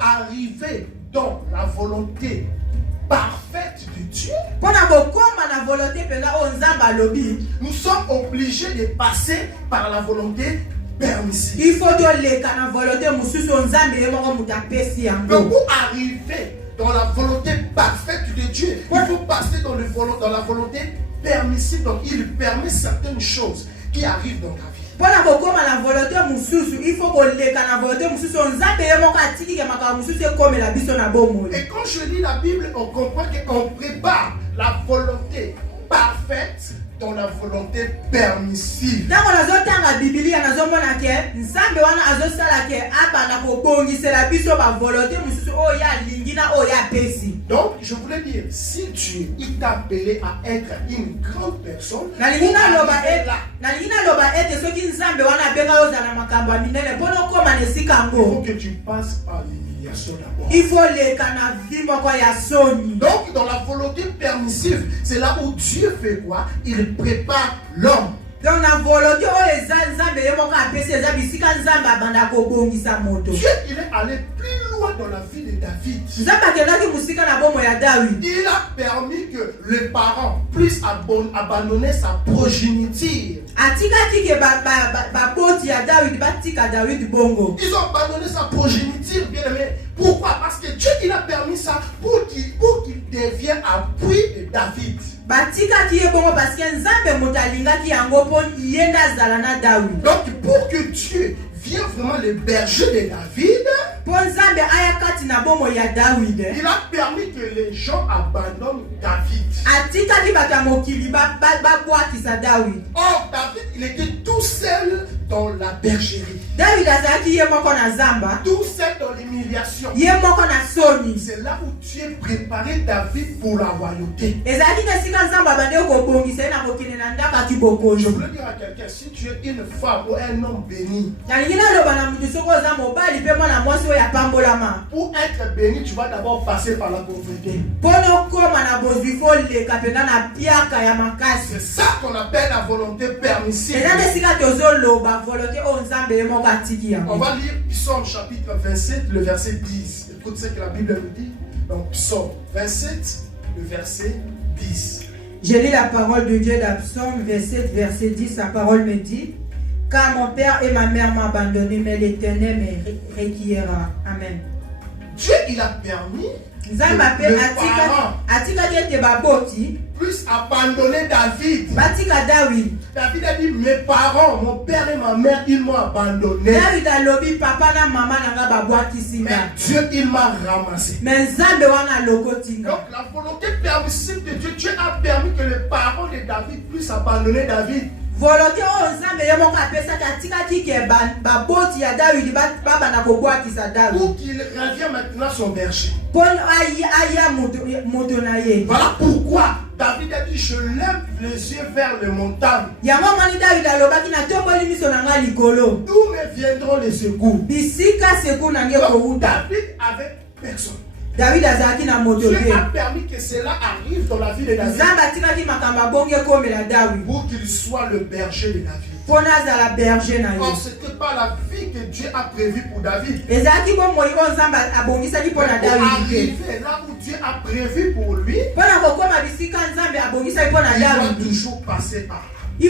arriver dans la volonté parfaite de Dieu, nous sommes obligés de passer par la volonté permissive. Il faut que la volonté pour arriver dans la volonté parfaite de Dieu, il faut passer dans la volonté permissive. Donc il permet certaines choses qui arrivent dans ta vie. Il faut que la volonté il faut que la volonté et quand je lis la Bible, on comprend qu'on prépare la volonté parfaite dans la volonté permissive. Donc, je voulais dire, si Dieu t'a appelé à être une grande personne, il faut que tu passes par l'humiliation d'abord. Donc, dans la volonté permissive, c'est là où Dieu fait quoi? Il prépare l'homme. Donc la volonté Dieu, il est allé plus loin dans la vie de David. Il a permis que les parents puissent abandonner sa progéniture. Ils ont abandonné sa progéniture, bien aimé. Pourquoi? Parce que Dieu, il a permis ça pour qu'il devienne appui de David. Donc pour que Dieu vienne vraiment le berger de David, il a permis que les gens abandonnent David. Or David, il était tout seul dans la bergerie. Tout seul dans l'humiliation. C'est là où Dieu préparait David pour la royauté. Je voulais dire à quelqu'un, si tu es une femme ou un homme béni, pour être béni, tu vas d'abord passer par la pauvreté. C'est ça qu'on appelle la volonté permissive. On va lire Psaume chapitre 27, le verset 10. Écoute ce que la Bible nous dit. Donc Psaume 27, le verset 10. Je lis la parole de Dieu dans Psaume 27, verset 10. Sa parole me dit: car mon père et ma mère m'ont abandonné, mais l'Éternel me recueillera. Amen. Dieu, il a permis que les parents puissent abandonner David. David a dit, mes parents, mon père et ma mère, ils m'ont abandonné. Mais Dieu, il m'a ramassé. Donc la volonté permissive de Dieu, Dieu a permis que les parents de David puissent abandonner David. Pour qu'il revienne maintenant son berger. Voilà pourquoi David a dit, je lève les yeux vers les montagnes. D'où me viendront les secours? Donc, David avait personne. Dieu a permis que cela arrive dans la vie de David pour qu'il soit le berger de David. Or, ce n'était pas la vie que Dieu a prévue pour David. Pour arriver là où Dieu a prévu pour lui, il doit toujours passer par là.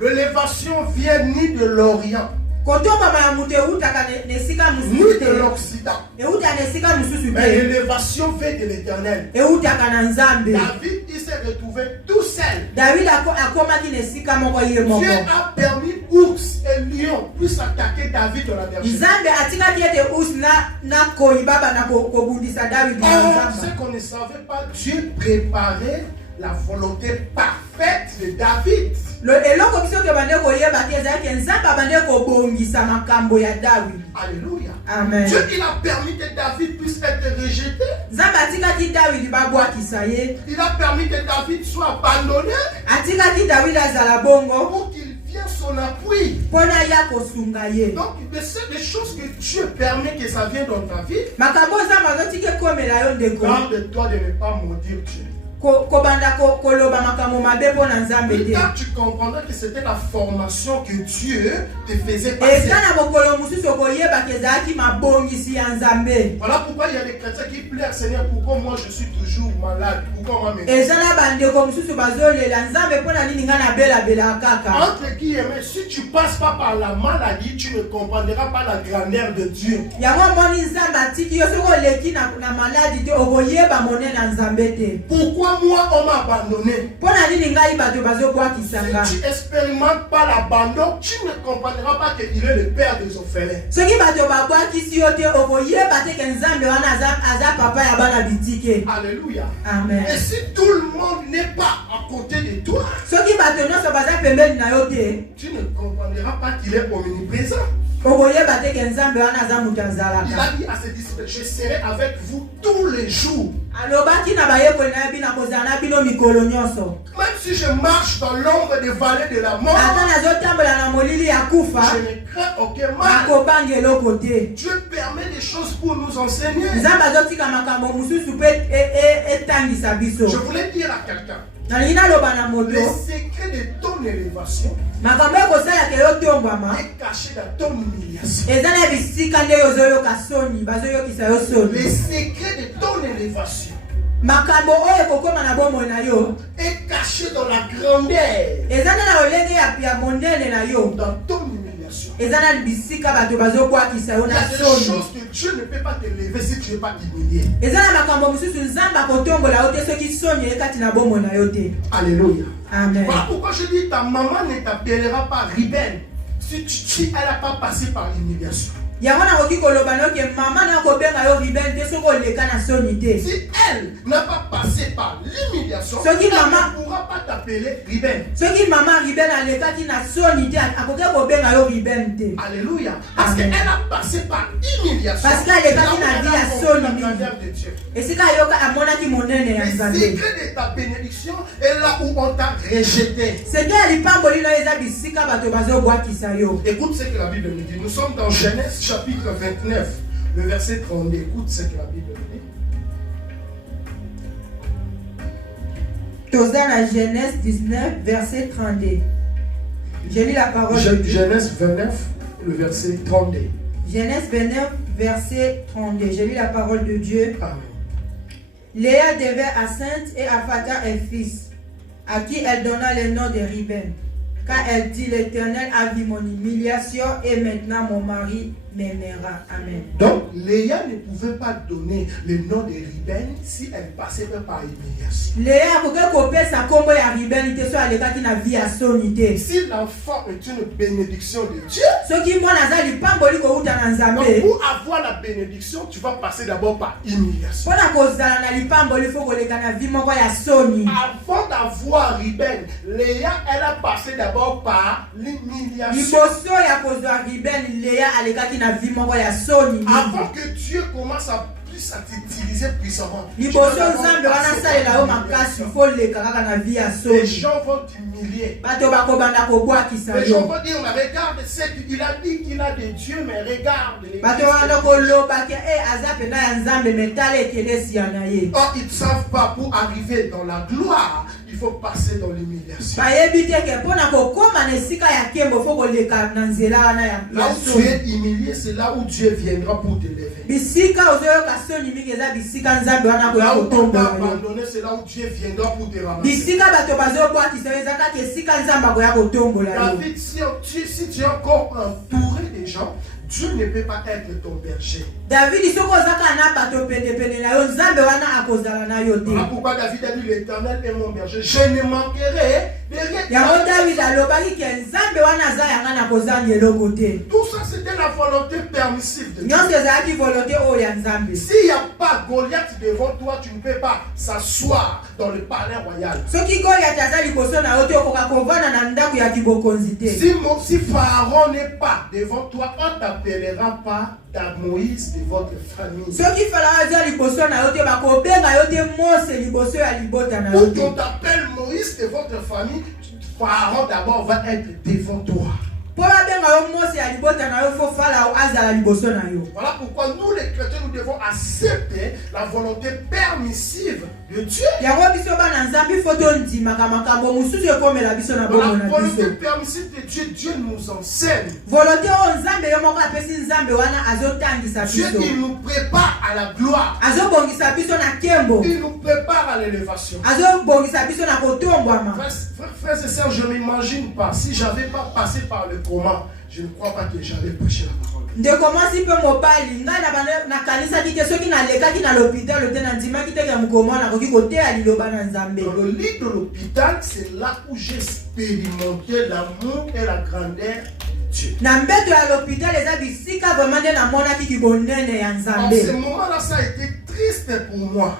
L'élévation vient ni de l'Orient, ni de l'Occident, mais l'élévation vient de l'Éternel. David, il s'est retrouvé tout seul. Dieu a permis ours et lions puissent attaquer David dans la bergerie. Ce qu'on ne savait pas, Dieu préparait la volonté parfaite de David. Alléluia. Amen. Dieu, il a permis que David puisse être rejeté. Il a permis que David soit abandonné pour qu'il vienne son appui. Donc, c'est des choses que Dieu permet que ça vienne dans ta vie. Garde-toi de ne pas maudire Dieu. Plus tard, tu comprendras que c'était la formation que Dieu te faisait passer. Voilà pourquoi il y a des chrétiens qui pleurent, Seigneur, pourquoi moi je suis toujours malade? Pourquoi moi entre guillemets, si tu passes pas par la maladie, tu ne comprendras pas la grandeur de Dieu. Pourquoi moi on m'a abandonné? Si tu expérimentes pas l'abandon, tu ne comprendras pas qu'il est le père des orphelins. Alléluia. Amen. Et si tout le monde n'est pas à côté de toi, tu ne comprendras pas qu'il est omniprésent. Il a dit à ses disciples, je serai avec vous tous les jours. Même si je marche dans l'ombre des vallées de la mort, je ne crains aucun mal. Dieu permet des choses pour nous enseigner. Je voulais dire à quelqu'un, le secret de ton élévation est caché dans ton humiliation. Le secret de ton élévation est caché dans la grandeur, dans ton humiliation. Il y a des choses que Dieu ne peut pas te lever si tu n'es pas humilié. Alléluia. Amen. Voilà pourquoi je dis ta maman ne t'appellera pas Ruben si elle n'a pas passé par l'humiliation. Si elle n'a pas passé par l'humiliation, elle ne pourra pas t'appeler Ruben. Alléluia. Parce qu'elle a passé par l'humiliation. Le secret de ta bénédiction est là où on t'a rejeté. Écoute ce que la Bible nous dit. Nous sommes dans Genèse chapitre 29, le verset 32. Écoute ce que la Bible nous dit. Dans la Genèse 19, verset 32. Je lis la parole de Dieu. Genèse 29, le verset 32. Genèse 29, verset 32. Je lis la parole de Dieu. Amen. Léa devint enceinte et affata un fils, à qui elle donna le nom de Ruben. Car elle dit, l'Éternel a vu mon humiliation et maintenant mon mari m'aimera. Amen. Donc, Léa ne pouvait pas donner le nom de Ruben si elle passait par l'humiliation. Si l'enfant est une bénédiction de Dieu, donc pour avoir la bénédiction, tu vas passer d'abord par l'humiliation. Avant d'avoir Ruben, Léa, elle a passé d'abord par l'humiliation. Avant que Dieu commence à t'utiliser puissamment, les gens vont t'humilier. Les gens vont dire, mais regarde ce qu'il a dit qu'il a de Dieu, mais regarde les or, ils ne savent pas, pour arriver dans la gloire, il faut passer dans l'humiliation. Là où tu es humilié, c'est là où Dieu viendra pour te lever. Là où tu t'es abandonné, c'est là où Dieu viendra pour te ramasser. David, si tu es encore entouré des gens, Dieu ne peut pas être ton berger. Voilà pourquoi David a dit, l'Éternel est mon berger, je ne manquerai de rien. Tout ça, c'était la volonté permissive de Dieu. S'il n'y a pas Goliath devant toi, tu ne peux pas s'asseoir dans le palais royal. Si Pharaon n'est pas devant toi, on ne t'appellera pas Moïse de votre famille. Pour qu'on t'appelle Moïse de votre famille, Pharaon d'abord va être devant toi. Voilà pourquoi nous les chrétiens, nous devons accepter la volonté permissive de Dieu. Dans la volonté permissive de Dieu, Dieu nous enseigne. Dieu, il nous prépare à la gloire. Il nous prépare à l'élévation. Frères et sœurs, je ne m'imagine pas. Si je n'avais pas passé par le coma, je ne crois pas que j'avais prêché la parole. Dans le lit de l'hôpital, c'est là où j'ai expérimenté l'amour et la grandeur de Dieu. En ce moment-là, ça a été triste pour moi.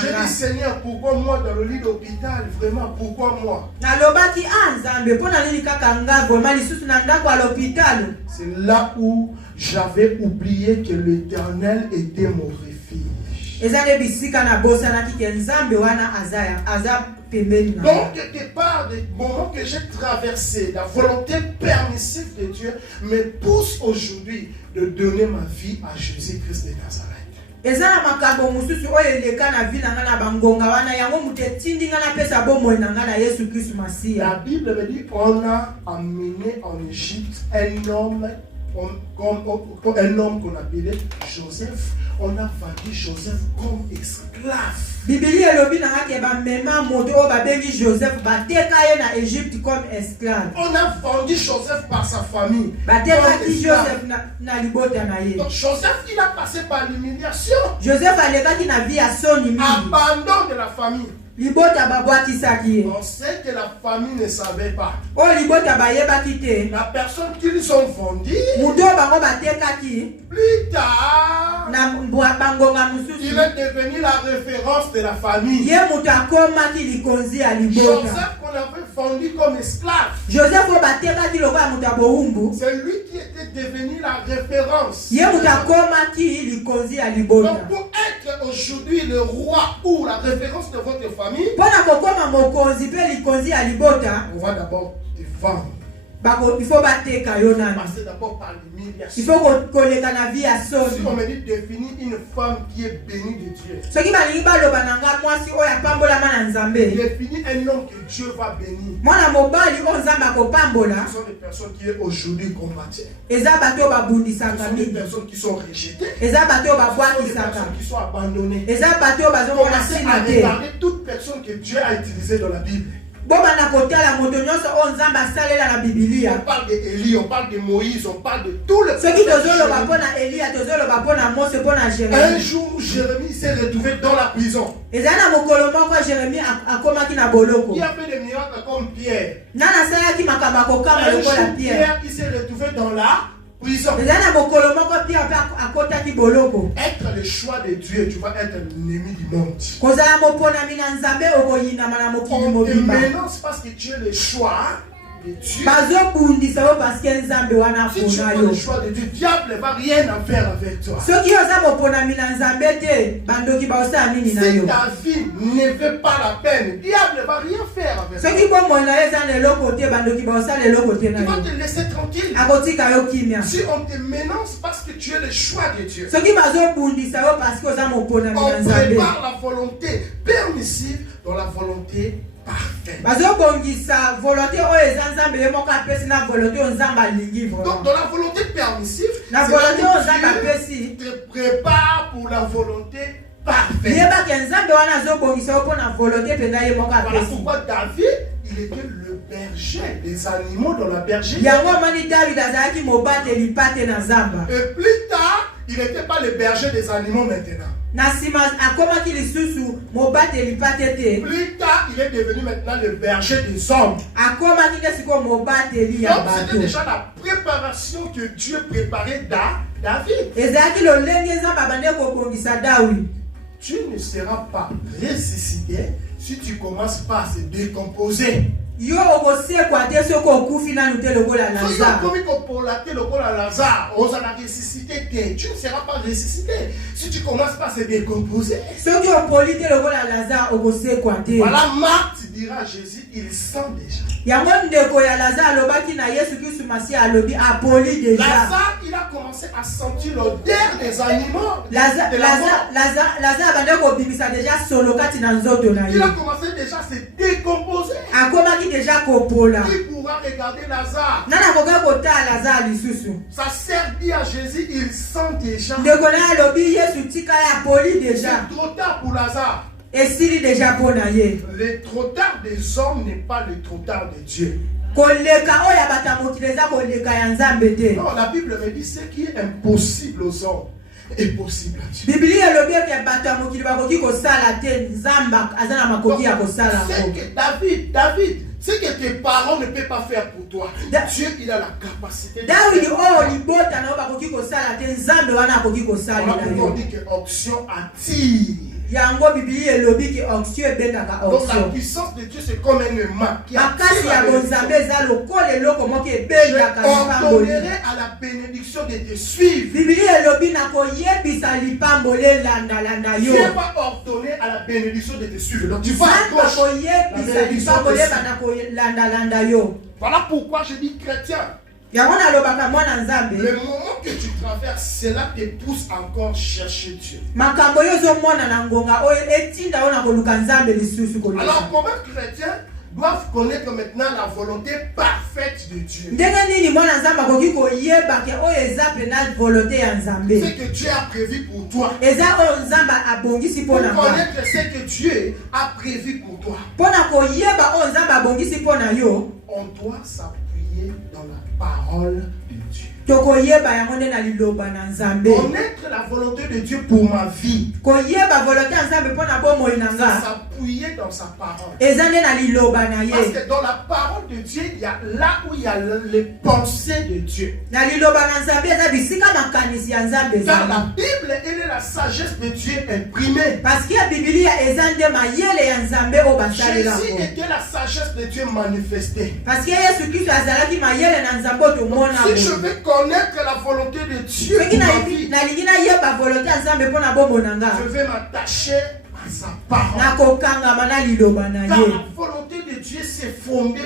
J'ai dit, Seigneur, pourquoi moi dans le lit d'hôpital? Vraiment, pourquoi moi? C'est là où j'avais oublié que l'Éternel était mon refuge. Donc, quelque part, des moments que j'ai traversés, la volonté permissive de Dieu me pousse aujourd'hui de donner ma vie à Jésus-Christ de Nazareth. La Bible me dit qu'on a amené en Égypte un homme qu'on appelait Joseph. On a vendu Joseph comme esclave. On a vendu Joseph par sa famille. Donc Joseph, il a passé par l'humiliation. Abandon de la famille. On sait que la famille ne savait pas. La personne qu'ils ont vendue, plus tard, il est devenu la référence de la famille. Joseph qu'on avait vendu comme esclave, c'est lui qui était devenu la référence. Donc pour être aujourd'hui le roi ou la référence de votre famille, on va d'abord te vendre. Il faut passer d'abord par l'humiliation. Si on me dit définir une femme qui est bénie de Dieu, définir un homme que Dieu va bénir, ce sont des personnes qui sont aujourd'hui combattues. Ce sont des personnes qui sont rejetées. Ce sont des personnes qui sont abandonnées. Commencez à regarder toute personne que Dieu a utilisée dans la Bible. On parle d'Élie, on parle de Moïse, on parle de tous les prophètes. Un jour, Jérémie s'est retrouvé dans la prison. Il a fait des miracles comme Pierre. Un jour, Pierre il s'est retrouvé dans la prison. Être le choix de Dieu, tu vas être l'ennemi du monde. On te menace parce que tu es le choix de Dieu. Si tu es le choix de Dieu, le diable ne va rien en faire avec toi. Si ta vie ne veut pas la peine, le diable ne va rien faire avec toi. Il va te laisser tranquille. Si on te menace parce que tu es le choix de Dieu, on prépare la volonté permissive dans la volonté parfaite. Donc dans la volonté permissive, Dieu te prépare pour la volonté parfaite. Voilà pourquoi David, il était le berger des animaux dans la bergerie. Et plus tard, il n'était pas le berger des animaux maintenant. Plus tard, il est devenu maintenant le berger des hommes. Donc c'est déjà la préparation que Dieu préparait David. Tu ne seras pas ressuscité si tu commences pas à se décomposer. Yo okosekwa te soko okufi nanu te lokola Lazare. Comme pour la tête lokola Lazare, on s'en a ressuscité. Tu ne seras pas ressuscité si tu commences pas à se décomposer. Soki opoli te lokola Lazare okosekwa te. Voilà, Marthe dira à Jésus, il sent déjà. Yango ndeko ya Lazare lobaki na Yesu Kristo Masi alobi apoli déjà. Lazare, il a commencé à sentir l'odeur des animaux. Lazare bandeko bimisa déjà solokati na nzoto na ye. Il a commencé déjà à se décomposer. Akomaki déjà kopola. Qui pourra regarder Lazare? Nana koka kota Lazare lisusu. Sa sœur dit à Jésus, il sent déjà. Ndeko na alobi Yesu tika ya apoli déjà. C'est trop tard pour Lazare. Et s'il déjà pour naye. Le trop tard des hommes n'est pas le trop tard de Dieu. Koleka oya batamokileza koleka ya Nzambe te. Non, la Bible me dit ce qui est impossible aux hommes est possible à Dieu. Biblia elobi ke batamokili bakoki kosala te Nzamba azana makoki ya kosala. C'est que David, ce que tes parents ne peuvent pas faire pour toi, Dieu il a la capacité de David faire. o libota na bakoki kosala te Nzambe wana akoki kosala na yo. On dit que option attire. Yango Biblia elobi ke onction ebetaka Donc la onction. puissance de Dieu c'est comme un aimant qui Makasi ya attire. bonzambe eza lokola eloko moko Je ebetaka lipamboli. ordonnerai à la bénédiction de te suivre. Biblia elobi na koyebisa lipamboli landa yo. Dieu va ordonner à la bénédiction de te suivre. Donc tu vas à Nzambe gauche. koyebisa lipamboli bana kolanda yo. Voilà pourquoi je dis chrétien. Yango nalobaka mwana Nzambe. Le moment que tu traverses, cela te pousse encore chercher Dieu. Makambo yo zomona na ngonga oyo etinda ona koluka Nzambe lisusu koluka. Alors comment chrétiens doivent connaître maintenant la volonté parfaite de Dieu? Ndenge nini mwana Nzambe akoki koyeba ke oyo eza pena volonté ya Nzambe. Ce que Dieu a prévu pour toi. Eza oyo Nzambe abongisi Pour pona nga. connaître ce que Dieu a prévu pour toi, Pona koyeba oyo Nzambe abongisi pona yo. on doit s'appuyer dans la parole de Dieu. Tokoyeba yango nde na liloba na Nzambe. Connaître la volonté de Dieu pour ma vie, Koyeba volonté ya Nzambe pona bomoi na c'est nga. s'appuyer dans sa parole. Eza nde na liloba na Parce ye. que dans la parole de Dieu, il y a là où il y a les pensées de Dieu. Na liloba na Nzambe eza bisika makanisi ya Nzambe Car eza. la Bible, elle est la sagesse de Dieu imprimée. Parce que ya Biblia eza nde mayele ya Nzambe o basalela Jésus ko. était la sagesse de Dieu manifestée. Parce que Yesu Kristo azalaki mayele na Nzambe o tomona Si je bo. veux connaître la volonté de Dieu Soki pour ma vie, nalingi nayeba volonté ya Nzambe mpona bomoi na nga. je vais m'attacher à sa parole. Nakokangama na liloba na Car ye. la volonté de Dieu s'est fondée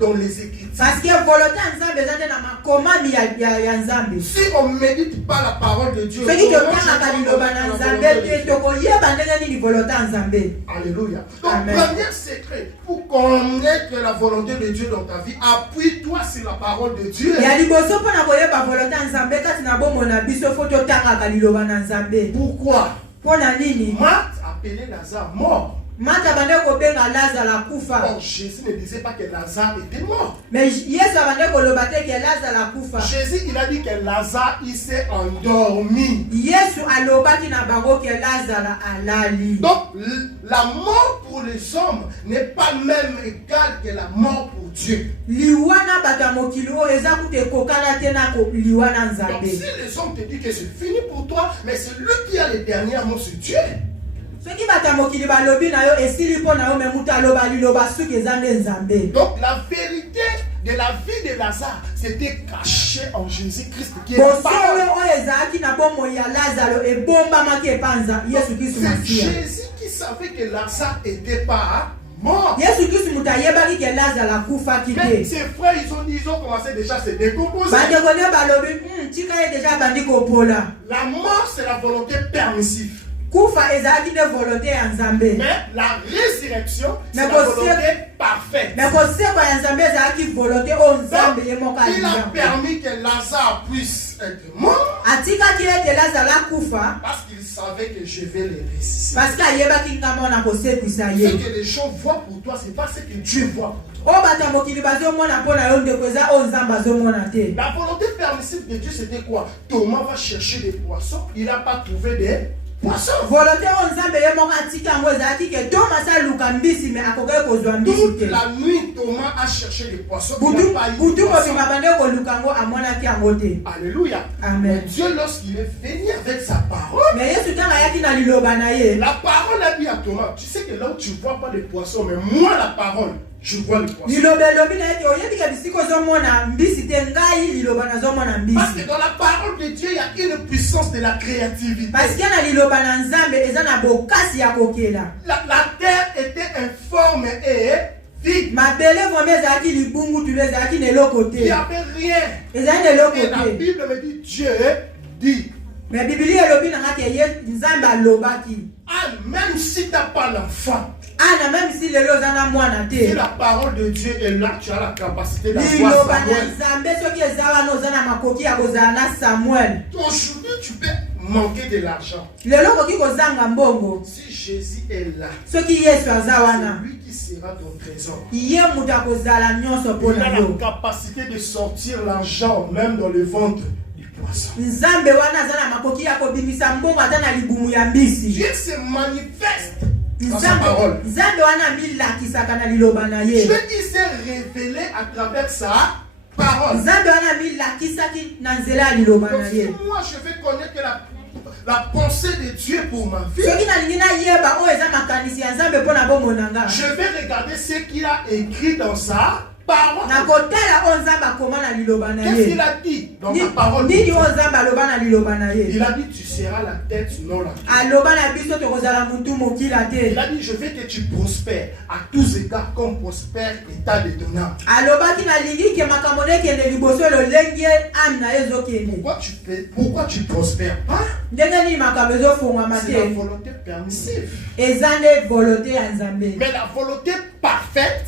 dans les Écritures. Parce que volonté ya Nzambe eza nde na makomami ya Nzambe. Si on ne médite pas la parole de Dieu, Soki comment totangaka je liloba peux na connaître la Nzambe volonté de te Dieu? tokoyeba ndenge nini volonté ya Nzambe. Alléluia. Donc, Amen. premier secret, pour connaître la volonté de Dieu dans ta vie, appuie-toi sur la parole de Dieu. Ya liboso mpona koyeba volonté ya Nzambe kati na bomoi na biso fo totangaka liloba na Nzambe. Pourquoi? Mpona nini? Marthe appelait Lazare mort. Mata bande kobenga Lazare akufa. Or, Jésus ne disait pas que Lazare était mort. Mais Yesu abande koloba te ke Lazare akufa. Jésus, il a dit que Lazare, il s'est endormi. Yesu alobaki na bango ke Lazare alali. Donc, la mort pour les hommes n'est pas même égale que la mort pour Dieu. Liwana bata mokili o eza kute kokana te na ko liwana Donc, Nzambe. si les hommes te disent que c'est fini pour toi, mais c'est lui qui a le dernier mot sur Dieu. Soki bata mokili balobi na yo esili mpo na yo me mutu aloba liloba suki eza nde Nzambe. Donc la vérité de la vie de Lazare, c'était caché en Jésus-Christ qui est Bosolo parole. oyo ezalaki na bomoi ya Lazare ebombamaki epanza Yesu Kristo C'est Masiya. Jésus qui savait que Lazare n'était pas mort. Yesu Kristo mutu ayebaki ke Lazare akufaki Mais te. ses frères, ils ont commencé déjà à se décomposer. Bandeko ne balobi tika ye deja bandi kopola. La mort, c'est la volonté permissive. Kufa ezalaki nde volonté ya Nzambe. Mais la résurrection, c'est Mais la vous volonté parfaite. Me kosekwa ya Nzambe ezalaki volonté oyo Nzambe ye moko Il a alinga. permis que Lazare puisse être mort Atikaki ete Lazare akufa parce qu'il savait que je vais le ressusciter. parce que ayebaki ngama na kosekwisa Ce ye. que les gens voient pour toi, c'est pas ce que Dieu voit pour toi. Oyo bata mokili bazomona mpo na yo ndeko eza oyo Nzambe azomona te. La volonté permissive de Dieu, c'était quoi? Thomas va chercher des poissons, il n'a pas trouvé des poissons. Volonté oyo Nzambe ye moko atika yango ezalaki ke Thomas aluka mbisi me akokaki kozwa mbisi Toute te. la nuit, Thomas a cherché des poissons, il Butu n'a pas eu de butu poissons. mobimba bande koluka yango amonaki yango te. Alléluia. Amen. Mais Dieu, lorsqu'il est venu avec sa parole, Me Yesu ntango ayaki na liloba na ye. la parole a dit à Thomas, tu sais que là où tu ne vois pas les poissons, mais moi la parole, je vois le poisson. Parce que dans la parole de Dieu, il y a une puissance de la créativité. La terre était informe et vide. Il n'y avait rien. Et la Bible me dit, Dieu dit. Mais Bible même si tu n'as pas l'enfant, même si le si la parole de Dieu est là, tu as la capacité d'avoir Samuel. Aujourd'hui, tu peux manquer de l'argent. Si Jésus est là, c'est lui qui sera ton trésor. Il a la capacité de sortir l'argent même dans le ventre. Dieu se manifeste dans sa parole. Dieu il s'est révélé à travers sa parole. Donc, si moi je vais connaître la pensée de Dieu pour ma vie, je vais regarder ce qu'il a écrit dans sa parole. Qu'est-ce qu'il a dit dans sa parole? Il a dit tu seras la tête, non la queue. Il a dit je veux que tu prospères à tous égards comme prospère état de ton âme. Pourquoi tu prospères pas? C'est la volonté permissive. Mais la volonté parfaite,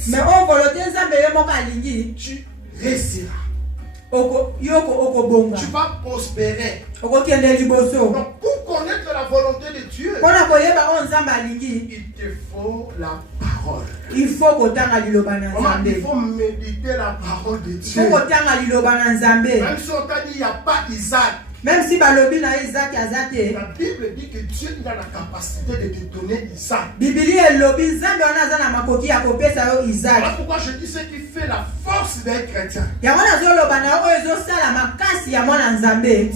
tu réussiras. Tu vas prospérer. Donc, pour connaître la volonté de Dieu, il te faut la parole. Il faut méditer la parole de Dieu. Même si on t'a dit il n'y a pas Isaac, même si balobi na Isaac azate, la Bible dit que Dieu il a la capacité de te donner Isaac. Voilà pourquoi je dis ce qui fait la force d'être chrétien.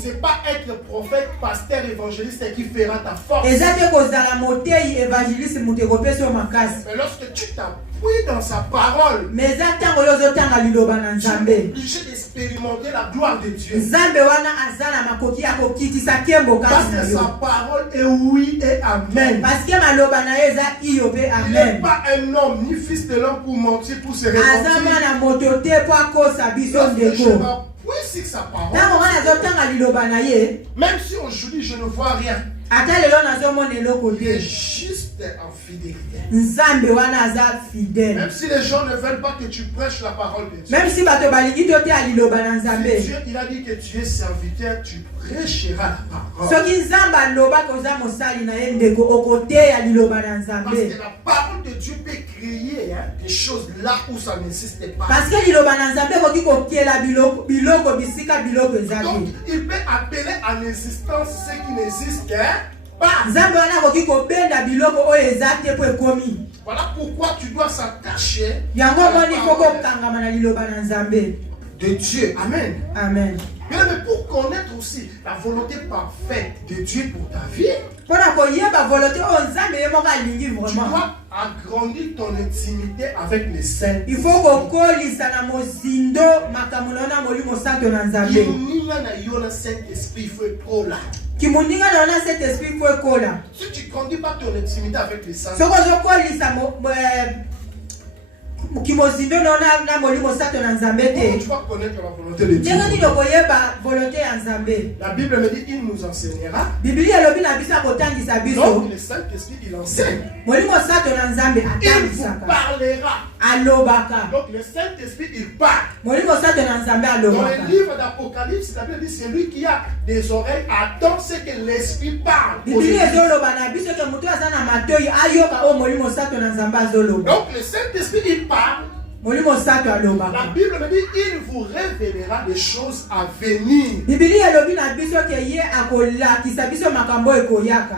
C'est pas être prophète, pasteur, évangéliste qui fera ta force. Mais lorsque tu t'appuies dans sa parole, tu es obligé d'expérimenter la gloire de Dieu. Parce que sa parole est oui et amen. Il n'est pas un homme ni fils de l'homme pour mentir, pour se repentir. Oui, sa parole. Même si aujourd'hui je ne vois rien, il est juste en fidélité. Même si les gens ne veulent pas que tu prêches la parole de Dieu, Dieu il a dit que tu es serviteur, tu prêcheras la parole. Parce que la parole de Dieu peut créer des choses là où ça n'existe pas. Donc il peut appeler en existence ce qui n'existe pas. Voilà pourquoi tu dois s'attacher de Dieu. Amen. Amen. Mais pour connaître aussi la volonté parfaite de Dieu pour ta vie, tu dois agrandir ton intimité avec les saints. Il faut si tu ne conduis pas ton intimité avec les saints, tu vas connaître la volonté de Dieu. La Bible me dit qu'il nous enseignera. Donc le Saint-Esprit il enseigne. Il vous parlera. Donc le Saint-Esprit il parle. Dans le livre d'Apocalypse, la Bible dit c'est lui qui a des oreilles attend ce que l'Esprit parle. Donc le Saint-Esprit il parle. La Bible me dit il vous révélera des choses à venir.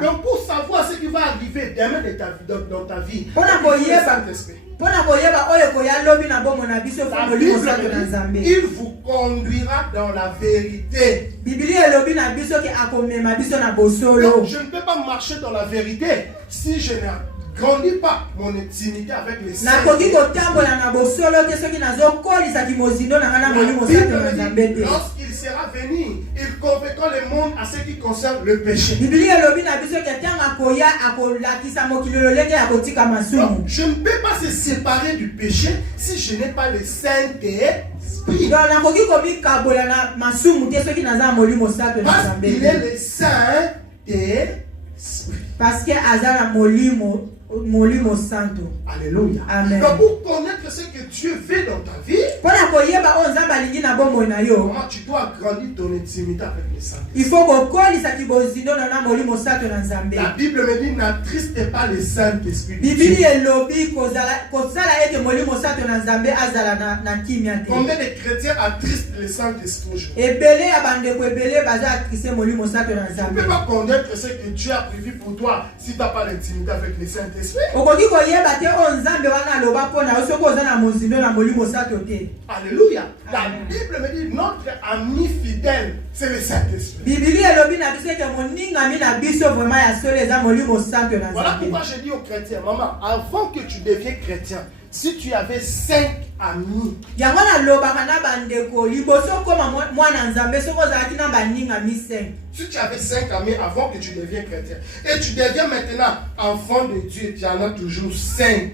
Donc pour savoir ce qui va arriver demain dans ta vie, il vous conduira dans la vérité. Donc, je ne peux pas marcher dans la vérité si je n'ai grandis pas mon intimité avec les saints. Lorsqu'il sera venu, il convainquera le monde à ce qui concerne le péché. Donc, je ne peux pas se séparer du péché si je n'ai pas le Saint-Esprit. Parce qu'il est le Saint-Esprit. Parce que Azara Molimo Santo. Alléluia. Amen. Donc pour connaître ce que Dieu fait dans ta vie, comment tu dois grandir ton intimité avec le Saint-Esprit. Il faut que la Bible me dit n'attristez pas le Saint-Esprit. Combien de chrétiens attristent le Saint-Esprit aujourd'hui? Tu ne peux pas connaître ce que Dieu a prévu pour toi si tu n'as pas l'intimité avec le Saint-Esprit. Alléluia. La Bible me dit notre ami fidèle, c'est le Saint-Esprit. Voilà pourquoi je dis aux chrétiens, maman, avant que tu deviennes chrétien, si tu avais 5 amis, si tu avais 5 amis avant que tu deviennes chrétien, et tu deviens maintenant enfant de Dieu, tu en as toujours 5.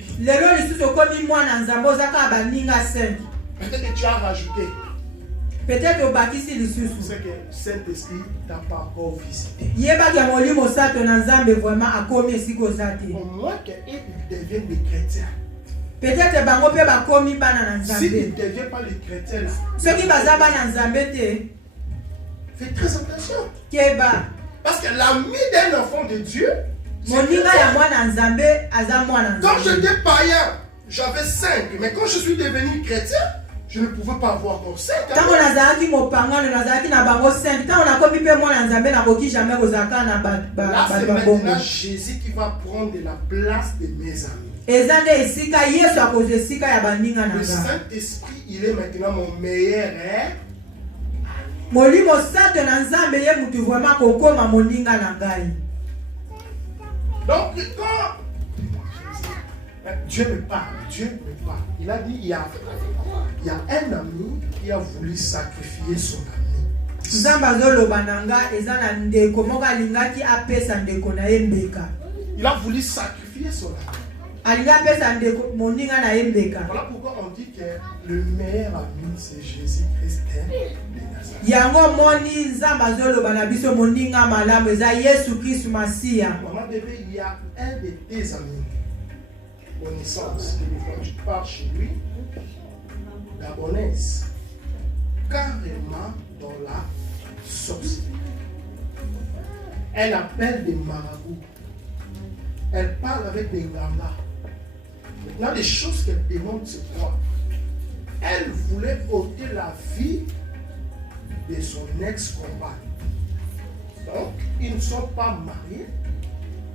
Peut-être que tu as rajouté. Peut-être au c'est que le Saint-Esprit t'a pas encore visité. Au moins qu'ils deviennent des chrétiens. Peut-être s'ils ne deviennent pas les chrétiens là, fais très attention. Parce que l'ami d'un enfant de Dieu, quand j'étais païen, j'avais 5. Mais quand je suis devenu chrétien, je ne pouvais pas avoir encore 5. Là, c'est maintenant Jésus qui va prendre la place de mes amis. Le Saint-Esprit, il est maintenant mon meilleur Donc quand Dieu me parle, il a dit il y a un ami qui a voulu sacrifier son ami. Il a voulu sacrifier son ami. Voilà pourquoi on dit que le meilleur ami c'est Jésus-Christ de Nazareth. Maman bébé, il y a un de tes amis, connaissance, que quand tu pars chez lui, gabonaise, carrément dans la sorcellerie. Elle appelle des marabouts. Elle parle avec des grands. Maintenant, les choses qu'elle demande, c'est quoi? Elle voulait ôter la vie de son ex-compagne. Donc, ils ne sont pas mariés.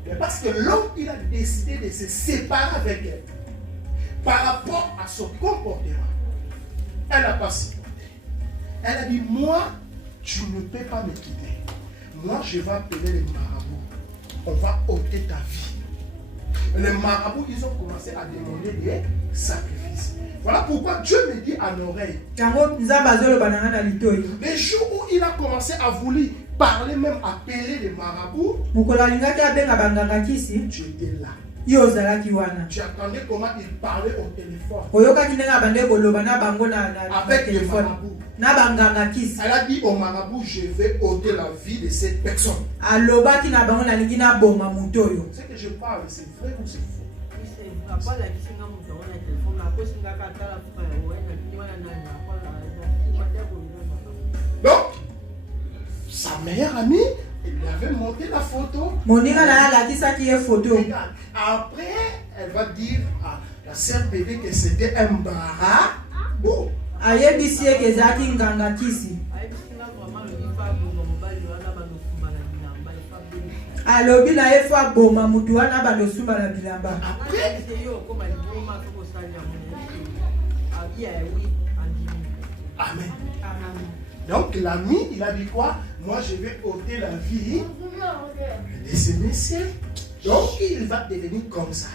Mais parce que l'homme, il a décidé de se séparer avec elle. Par rapport à son comportement, elle n'a pas supporté. Elle a dit, moi, tu ne peux pas me quitter. Moi, je vais appeler les marabouts. On va ôter ta vie. Les marabouts, ils ont commencé à demander des sacrifices. Voilà pourquoi Dieu me dit à l'oreille. Les jours où il a commencé à vouloir parler, même appeler les marabouts, tu étais là. Tu attendais comment il parlait au téléphone. Avec les marabouts. Elle a dit au marabout, je vais ôter la vie de cette personne. Ce que je parle, c'est vrai ou c'est faux? Donc, sa meilleure amie, elle lui avait monté la photo. Après, elle va dire à la sœur bébé que c'était un bara. Bon. Amen. Donc l'ami, il a dit quoi? Moi je vais ôter la vie de ces messieurs. Donc il va devenir comme ça.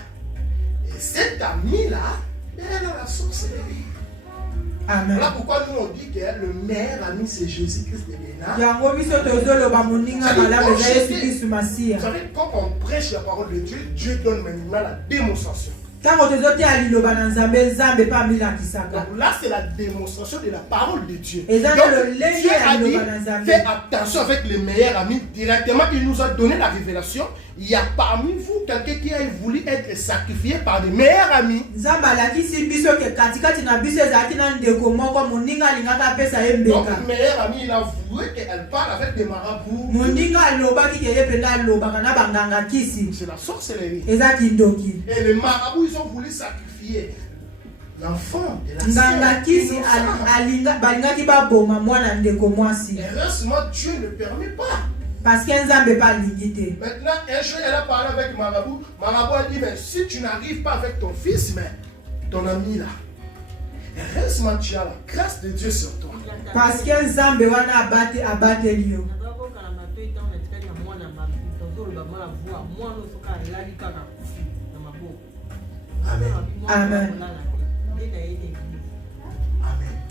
Et cet ami-là, elle a la sorcellerie. Amen. Voilà pourquoi nous on dit que le meilleur ami c'est Jésus-Christ de Bénin. Vous savez, quand on prêche la parole de Dieu, Dieu donne maintenant la démonstration. Donc là, c'est la démonstration de la parole de Dieu. Donc, Dieu a dit, fais attention avec les meilleurs amis. Directement, il nous a donné la révélation. Il y a parmi vous quelqu'un qui a voulu être sacrifié par des meilleurs amis. Donc, le meilleur ami, il a voué qu'elle parle avec des marabouts. C'est la sorcellerie. Et les marabouts, ils ont voulu sacrifier l'enfant de la sœur. Heureusement, Dieu ne permet pas. Parce qu'elle n'a pas limité. Maintenant, un jour, elle a parlé avec Marabout. Marabout a dit, mais si tu n'arrives pas avec ton fils, mais ton ami là, heureusement, tu as la grâce de Dieu sur toi. Parce qu'un Zambé va abattre Lio. Amen. Amen.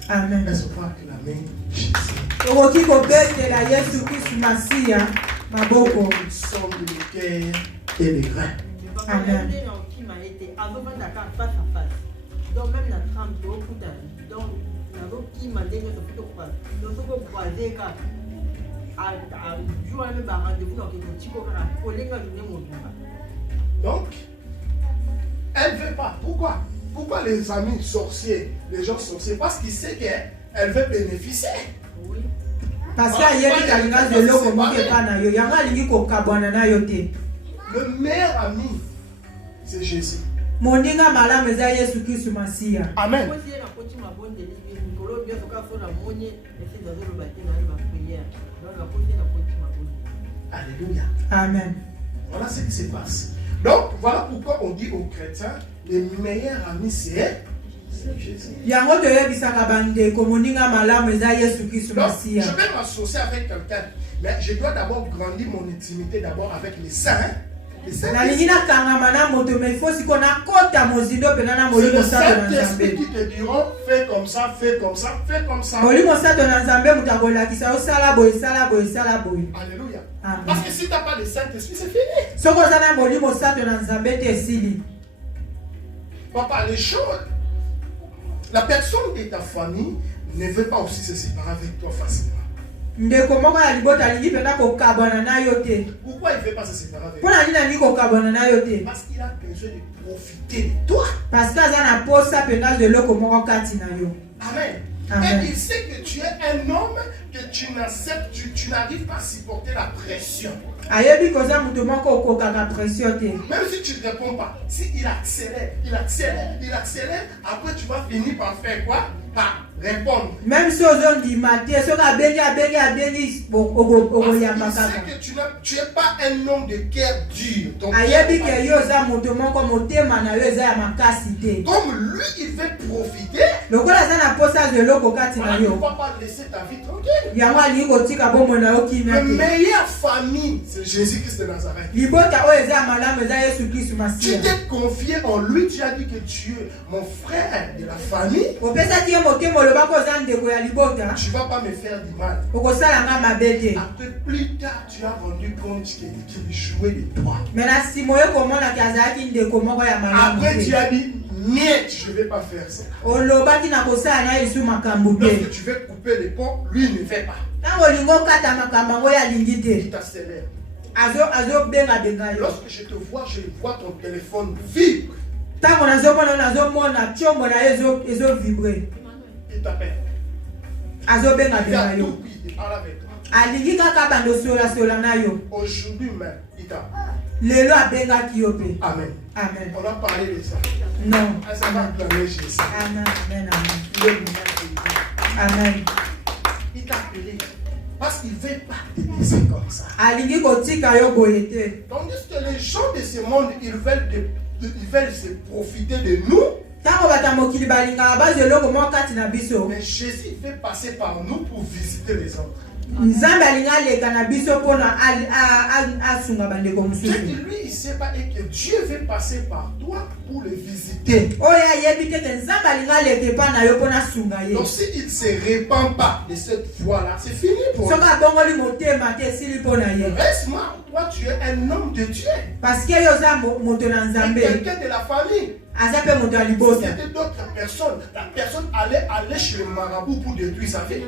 Amen. Est-ce qu'on va acclamer Jésus? Nous sommes de cœur et les reins. Amen. Donc même la trame de haut donc qui m'a dit que donc elle ne veut pas. Pourquoi les amis sorciers, les gens sorciers? Parce qu'ils savent qu'elle veut bénéficier. Oui. Parce qu'il y a des gens de l'eau comme le meilleur ami, c'est Jésus. Amen. Alléluia. Amen. Voilà ce qui se passe. Donc, voilà pourquoi on dit aux chrétiens, le meilleur ami, c'est Jésus. Donc, je vais m'associer avec quelqu'un, mais je dois d'abord grandir mon intimité d'abord avec les saints. C'est le Saint-Esprit qui te diront, fais comme ça, fais comme ça, fais comme ça. Alléluia. Parce que si tu n'as pas le Saint-Esprit, c'est fini. Papa, les choses, la personne de ta famille ne veut pas aussi se séparer avec toi facilement. Pourquoi il ne veut pas se séparer avec toi? Parce qu'il a besoin de profiter de toi. Amen. Amen. Et il sait que tu es un homme que tu n'acceptes, tu n'arrives pas à supporter la pression. Même si tu ne réponds pas, s'il accélère, après tu vas finir par faire quoi? Par répondre. Même si on dit matin, parce que tu n'es pas un homme de cœur dur. Comme lui, il veut profiter. Il ne va pas laisser ta vie tranquille. La meilleure famille, c'est Jésus-Christ de Nazareth. Tu t'es confié en lui, tu as dit que tu es mon frère de la famille. Tu ne vas pas me faire du mal. Après, plus tard, tu as rendu compte qu'il jouait de toi. Après, tu as dit, niet, je ne vais pas faire ça. Lorsque tu veux couper les ponts, lui ne fait pas. Il t'accélère. Lorsque je te vois, je vois ton téléphone vibre. Il t'appelle. Il a tout pris, il parle avec toi. Aujourd'hui même, il t'appelle. Amen. Amen. On a parlé de ça. Non. Ça va acclamer Jésus. Amen. Amen. Il est meilleur. Amen. Il t'a appelé. Parce qu'il ne veut pas te laisser comme ça. Tandis que les gens de ce monde, ils veulent se profiter de nous. Mais Jésus fait passer par nous pour visiter les autres. C'est que lui, il sait pas et que Dieu veut passer par toi pour le visiter. Donc s'il ne se répand pas de cette foi-là, c'est fini pour lui. Reste-moi, toi tu es un homme de Dieu. Quelqu'un de la famille. C'était d'autres personnes. La personne allait chez le marabout pour détruire sa vie.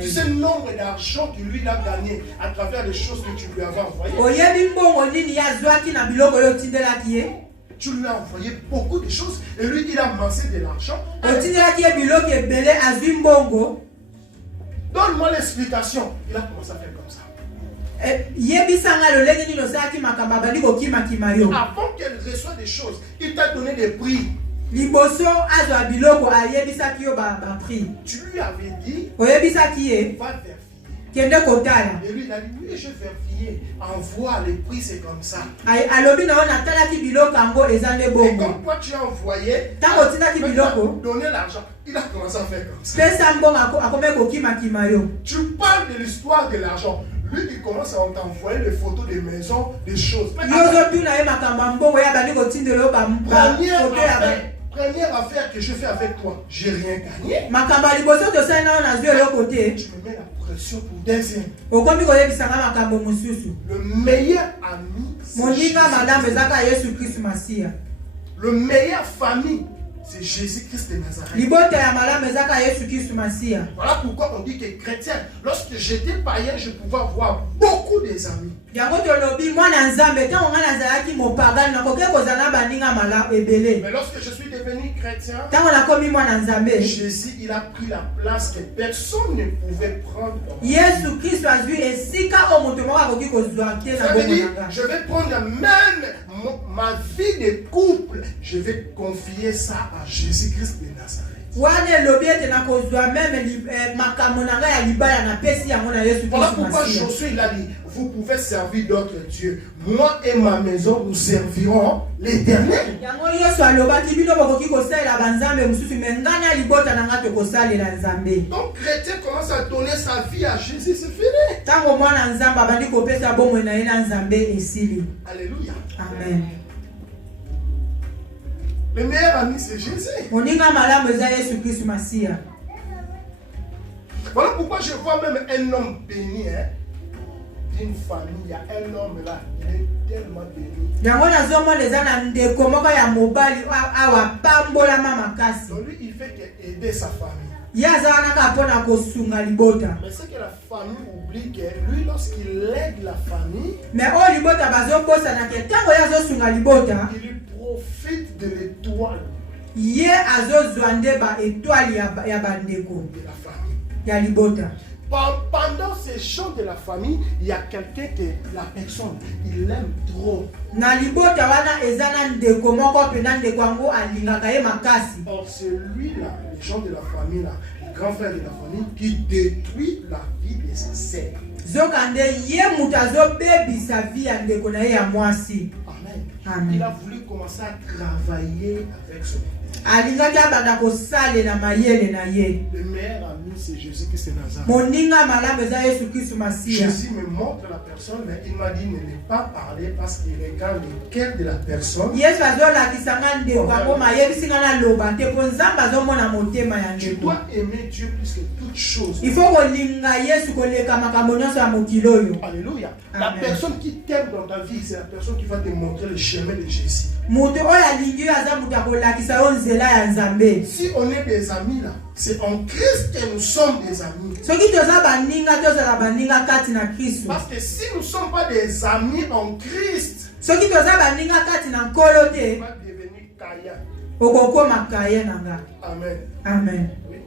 Tu sais le nombre d'argent que lui a gagné à travers les choses que tu lui avais envoyées. Tu lui as envoyé beaucoup de choses et lui il a amassé de l'argent. Donne-moi l'explication. Il a commencé à faire comme ça. Avant qu'elle reçoive des choses, il t'a donné des prix. Tu lui avais dit, va vérifier. Et lui il a dit, oui, je vais vérifier. Envoie les prix, c'est comme ça. Et comme toi tu as envoyé, donner l'argent, il a commencé à faire comme ça. Tu parles de l'histoire de l'argent. Lui, il commence à t'envoyer des photos des maisons, des choses. Première affaire que je fais avec toi, j'ai rien gagné. Tu me mets la pression pour deuxième. Le meilleur ami, c'est Jésus. Le meilleur famille, c'est Jésus-Christ de Nazareth. Voilà pourquoi on dit que chrétien, lorsque j'étais païen, je pouvais avoir beaucoup des amis. Mais lorsque je suis devenu chrétien, Jésus il a pris la place que personne ne pouvait prendre. Ça veut dire, je vais prendre même ma vie de couple, je vais confier ça à Jésus-Christ de Nazareth. Voilà pourquoi Josué il a dit, vous pouvez servir d'autres dieux. Moi et ma maison, nous servirons l'Éternel. Donc chrétien commence à donner sa vie à Jésus, c'est fini. Alléluia. Amen. Le meilleur ami, c'est Jésus. Voilà pourquoi je vois même un homme béni, d'une famille. Il y a un homme là, il est tellement béni. Donc lui, il fait qu'aider sa famille. Mais c'est que la famille oublie que lui, lorsqu'il aide la famille, il profite de l'étoile de la famille. Pendant ces chants de la famille, il y a quelqu'un que la personne, il aime trop. Or, c'est lui-là, les gens de la famille, là, le grand frère de la famille, qui détruit la vie de sa sœur. Amen. Il a voulu commencer à travailler avec son épouse. Le meilleur ami, c'est Jésus-Christ de Nazareth. Jésus me montre la personne, mais il m'a dit ne pas parler parce qu'il regarde le cœur de la personne. Tu dois aimer Dieu plus que toute chose. Alléluia. La personne qui t'aime dans ta vie, c'est la personne qui va te montrer le chemin de Jésus. Si on est des amis là, c'est en Christ que nous sommes des amis. Parce que si nous ne sommes pas des amis en Christ, on va devenir Caïn. Amen. Amen. Oui.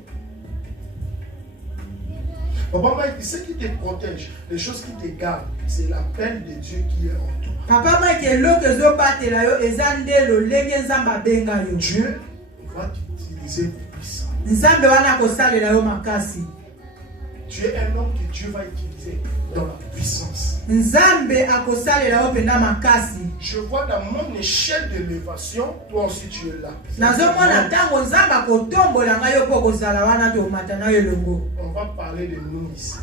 Papa Mike, ce qui te protège, les choses qui te gardent, c'est l'appel de Dieu qui est en toi. Papa Mike, Dieu va t'utiliser puissant. Tu es un homme que Dieu va utiliser dans la puissance. Je vois dans mon échelle d'élévation, toi aussi tu es là. On va parler de nous ici.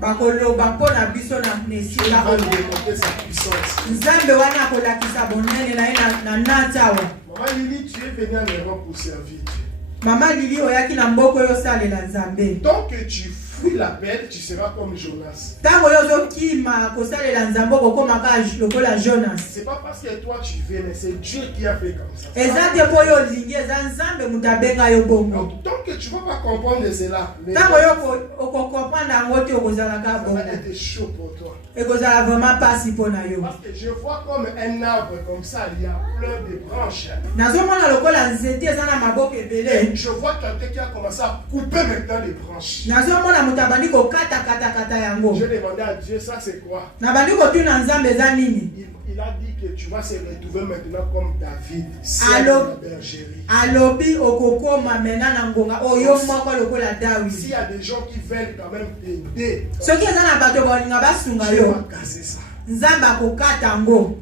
bakoloba mpona biso na Dieu nesika va démontrer sa puissance. nzambe wana akolakisa bonene na ye na nati awa. Maman Lily, tu es venue en Europe pour servir Dieu. Mama Lili oyaki na mboko yo salela nzambe. Tant que tu fuis l'appel, tu seras comme Jonas. Tango yo zokima kosalela nzambe okomaka lokola Jonas. C'est pas parce que toi tu veux, mais c'est Dieu qui a fait comme ça. Ezate po yo lingi eza nzambe mutabenga yo bongo. Donc, tant que tu ne vas pas comprendre cela, Tango yo okokopanda yango te okozalaka ça bongo. va être chaud pour toi. Ekozala vraiment pasi mpona yo. Parce que je vois comme un arbre comme ça, il y a plein de branches. Nazomona lokola nzete eza na maboko ebele. Je vois quelqu'un qui a commencé à couper maintenant les branches. Nazomona moto abandi kokata yango. J'ai demandé à Dieu, ça c'est quoi? Nabandi kotuna nzambe eza nini? Il a dit que tu vas se retrouver maintenant comme David, seul dans la bergerie. Alobi okokoma mena na ngonga oyo moko lokola David. S'il y a des gens qui veulent quand même t'aider, Soki eza na bato balinga basunga Dieu yo. va casser ça. Nzambe akokata yango.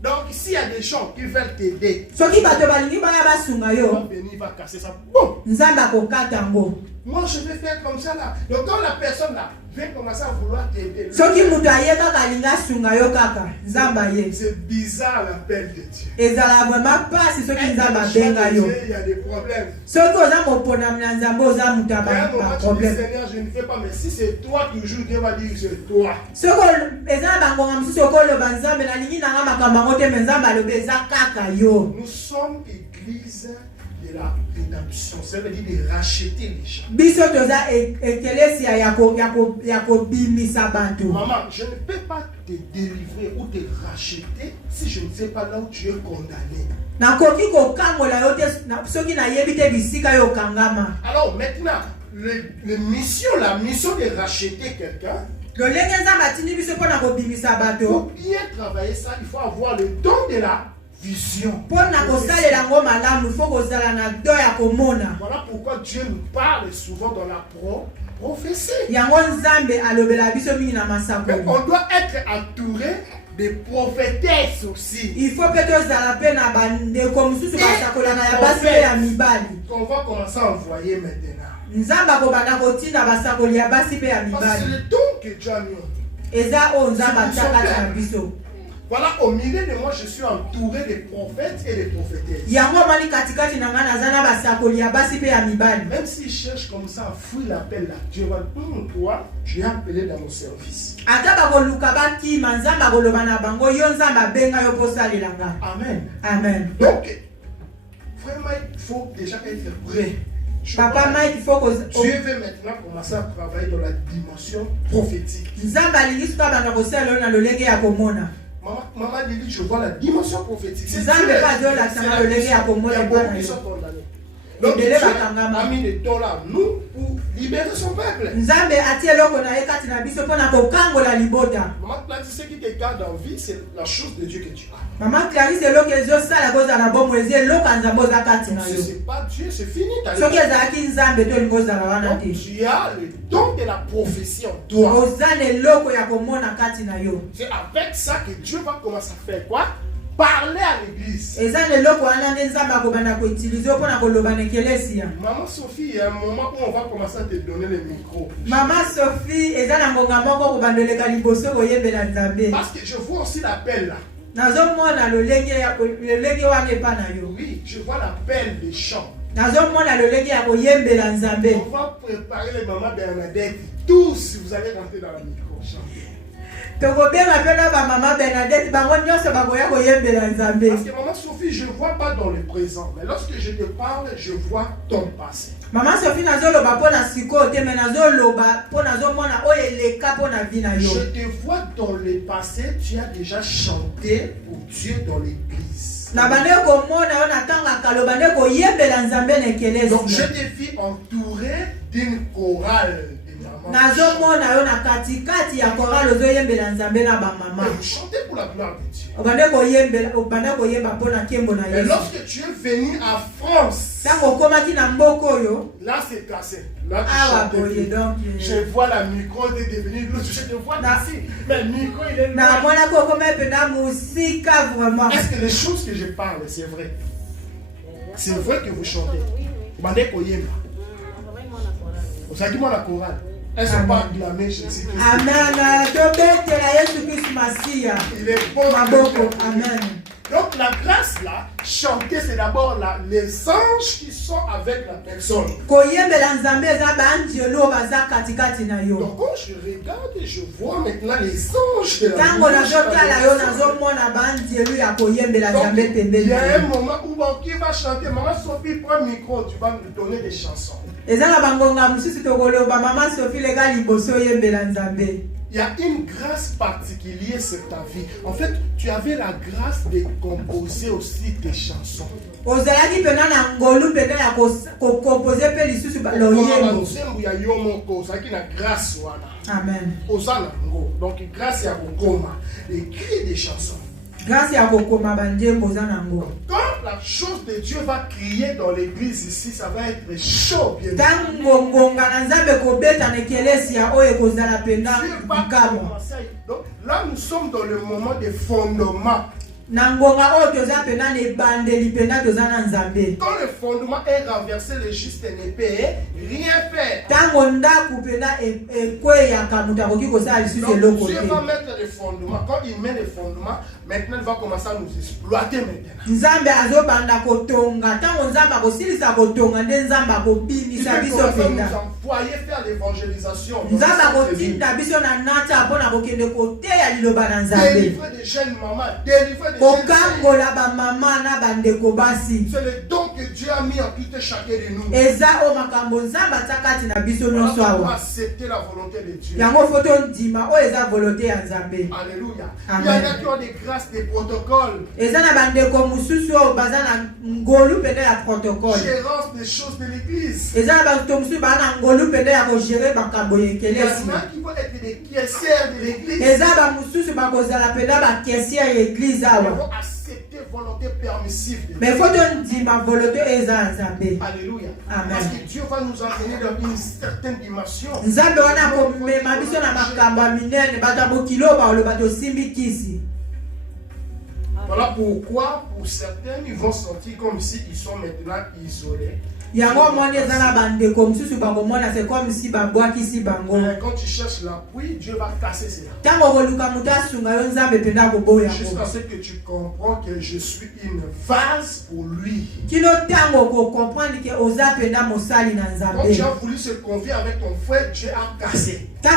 Donc s'il y a des gens qui veulent t'aider, Soki bato balingi baya basunga il va yo. venir, il va casser ça. Bon, Nzambe akokata yango. moi je vais faire comme ça là. Donc quand la personne là vient commencer à vouloir t'aider, Soki mutu aye kaka alingi asunga yo kaka. Nzambe aye. c'est bizarre l'appel de Dieu. Ezala vraiment pasi soki nzambe abenga yo. Il y a des problèmes. Soki oza moponami na nzambe oza mutu À un moment, tu dis, problème. Seigneur, je ne fais pas, mais si c'est toi toujours, Dieu va dire que c'est toi. Soko eza na bangonga mosusu okoloba nzambe nalingi nanga makambo yango te me nzambe alobi eza kaka yo. Nous sommes église de la rédemption, ça veut dire de racheter les gens. Biso toza ekelesia ya kobimisa bato. Maman, je ne peux pas te délivrer ou te racheter si je ne sais pas là où tu es condamné. Nakoki kokangola yo te soki nayebi te bisika yo kangama. Alors maintenant, la mission de racheter quelqu'un, Lolenge nzambe atindi biso mpona kobimisa bato. pour bien travailler ça, il faut avoir le don de la vision. Mpona kosalela yango malamu ifo kozala na do ya komona. Voilà pourquoi Dieu nous parle souvent dans la prophétie. Yango nzambe alobela biso mingi na Mais masakoli. on doit être entouré de prophétesses aussi. Il faut peut tozala mpe na bandeko mosusu basakolaka ya basi mpe ya mibali. On va commencer à envoyer maintenant. Nzambe akobanda kotinda basakoli ya basi mpe ya Parce que c'est mibali. le don que Dieu a mis en nous. Eza oyo nzambe atiaka na biso. Voilà, au milieu de moi, je suis entouré de prophètes et de prophétesses. Yango mali katikati na ngai naza na basakoli ya basi mpe ya mibali. Même s'ils cherchent comme ça à fuir l'appel là, Dieu va dire, toi, je l'ai appelé dans mon service. Ata bakoluka bakima nzambe akoloba na bango yo nzambe abenga yo kosalela ngai. Amen. Amen. Donc, vraiment, il faut déjà être prêt. Papa Mike, il faut que Dieu veut maintenant commencer à travailler dans la dimension prophétique. nzambe alingi soka banda kosalela na lolenge ya komona. Maman Lily, je vois la dimension prophétique. C'est Nzambe Dieu. pa zo la sanga lolenge ya Il y komona a bana beaucoup qui yo. sont condamnés. Donc Dieu a mis des dons là, nous, pour libérer son peuple. Nzambe atie eloko na ye kati na biso mpona kokangola libota. Maman Clarisse, ce qui te garde en vie, c'est la chose de Dieu que tu as. Mama Clarisse eloko ezosala kozala bomoi eza eloko ya nzambe oza kati na Si yo. ce n'est pas Dieu, c'est fini. Soki ezalaki nzambe to olingi ozala wana Donc te. tu as le don de la prophétie en toi. Oza na eloko ya komona kati na yo. C'est avec ça que Dieu va commencer à faire quoi? Parler à l'église. Eza na eloko wana nde nzambe akobanda koutilize mpona koloba na ekelesia. Maman Sophie, il y a un moment où on va commencer à te donner le micro. Mama Sophie eza na ngonga moko kobandeleka liboso koyembela nzambe. Parce que je vois aussi l'appel là. Nazomona lolenge wana epa na yo. Oui, je vois l'appel des chants. Nazomona lolenge ya koyembela nzambe. On va préparer les mamans Bernadette. Tous, vous allez rentrer dans le micro. Chanter. Tokobenga mpe na bamama Bernadette bango nyonso bakoya koyembela nzambe. Parce que maman Sophie, je ne vois pas dans le présent. Mais lorsque je te parle, je vois ton passé. Mama Sophie nazoloba mpona sikoyo te me nazoloba mpo nazomona oyo eleka mpona vi na yo. Je te vois dans le passé, tu as déjà chanté pour Dieu dans l'église. Na bande komona yo na ntango akalo bande koyembela nzambe na ekelesi. Donc je te vis entouré d'une chorale de mamans. Nazomona yo na katikati ya korale ozoyembela nzambe na bamama. Vous chantez pour la gloire de Dieu. Obande koyemba mpona nkembo na Et Yesu. lorsque tu es venu à France, Ntango okomaki na mboka oyo là c'est cassé. Là tu awa chantes boye plus. donc Je vois la micro de devenir l'autre. Je te vois d'ici. Mais le micro il est na loin. monaki okoma mpena musika vraiment. Est-ce que les choses que je parle, c'est vrai? C'est vrai que vous chantez. Oui, oui. Bande koyemba. Vraiment la chorale. Vous savez moi la chorale. Elles ne sont pas acclamées Jésus-Christ. Amen. Il est bon. Amen. Donc la grâce là, chanter c'est d'abord les anges qui sont avec la personne. Donc quand je regarde et je vois maintenant les anges de la louange. Il y a un moment où qui va chanter, Maman Sophie prends le micro, tu vas nous donner des chansons. Il y a une grâce particulière sur ta vie. En fait, tu avais la grâce de composer aussi des chansons. Amen. Donc, grâce à Bokoma, écrit des chansons. Quand la chose de Dieu va crier dans l'église ici, ça va être chaud. Dieu va commencer. Donc là, nous sommes dans le moment des fondements. Quand le fondement est renversé, le juste ne peut rien faire. Donc Dieu va mettre les fondements. Quand il met les fondements, maintenant il va commencer à nous exploiter maintenant. Il va commencer à nous envoyer faire l'évangélisation. Délivrer des jeunes mamans, délivrer des jeunes. C'est le don que Dieu a mis en tout et chacun de nous. Voilà pour accepter la volonté de Dieu. Alléluia. Il y en a qui ont des grâces, des protocoles. Gérance des choses de l'église. Il y en a qui vont être des caissières de l'église. Ils vont accepter volonté permissive de Dieu. Alléluia. Amen. Parce que Dieu va nous entraîner dans une certaine dimension. Voilà pourquoi pour certains ils vont sentir comme s'ils sont maintenant isolés. Quand tu cherches l'appui, Dieu va casser cela. Jusqu'à ce que tu comprends que je suis une vase pour lui. Quand tu as voulu se confier avec ton frère, Dieu a cassé. Là,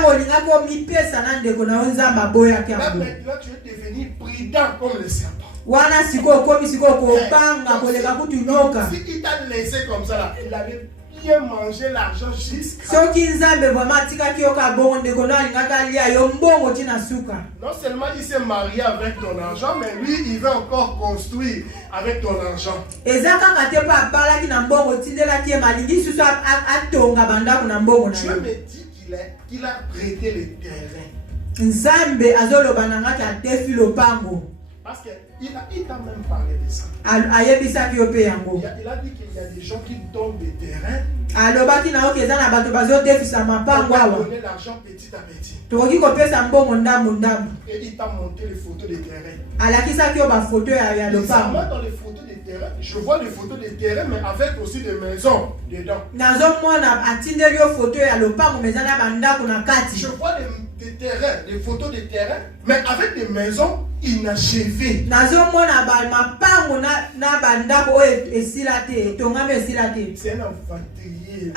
maintenant tu es devenu prudent comme le serpent. Si il t'a laissé comme ça, là, il avait bien mangé l'argent jusqu'à... Non seulement il s'est marié avec ton argent, mais lui, il veut encore construire avec ton argent. Tu me dis qu'il a prêté les terrains. Parce qu'il t'a même parlé de ça. Il a dit qu'il y a des gens qui donnent des terrains. On va donner l'argent petit à petit. Et il t'a monté les photos des terrains. Bizarrement, dans les photos des terrains, je vois des photos des terrains, mais avec aussi des maisons dedans. Je vois des terrains, des photos des terrains, mais avec des maisons inachevées. C'est un aventurier.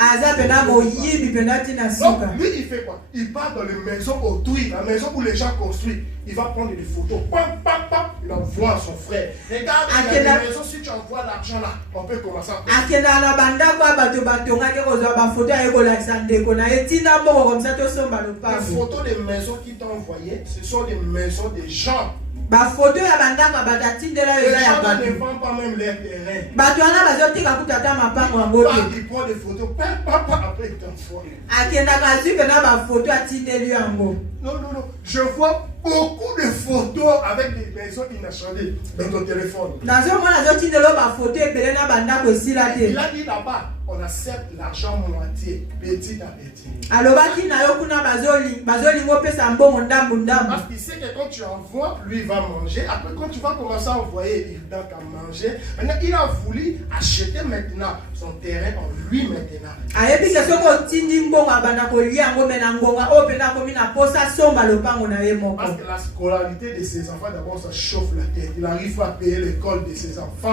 Donc, lui, il fait quoi? Il part dans les maisons autour, la maison où les gens construisent. Il va prendre des photos. Pam, pam, pam. Il envoie à son frère. Regarde, il y a des maisons, si tu envoies l'argent là, on peut commencer à construire. Les photos des maisons qui t'ont envoyé, ce sont des maisons des gens. Les gens ne vendent pas même leur terrain. Ils prennent des photos, après ils t'envoient. Non. Je vois beaucoup de photos avec des maisons inachevées dans ton téléphone. Il a dit là-bas, on accepte l'argent moitié, petit à petit. Parce qu'il sait que quand tu envoies, lui il va manger. Après, quand tu vas commencer à envoyer, il n'a qu'à manger. Maintenant, il a voulu acheter maintenant son terrain en lui maintenant. Parce que la scolarité de ses enfants, d'abord, ça chauffe la tête. Il n'arrive pas à payer l'école de ses enfants.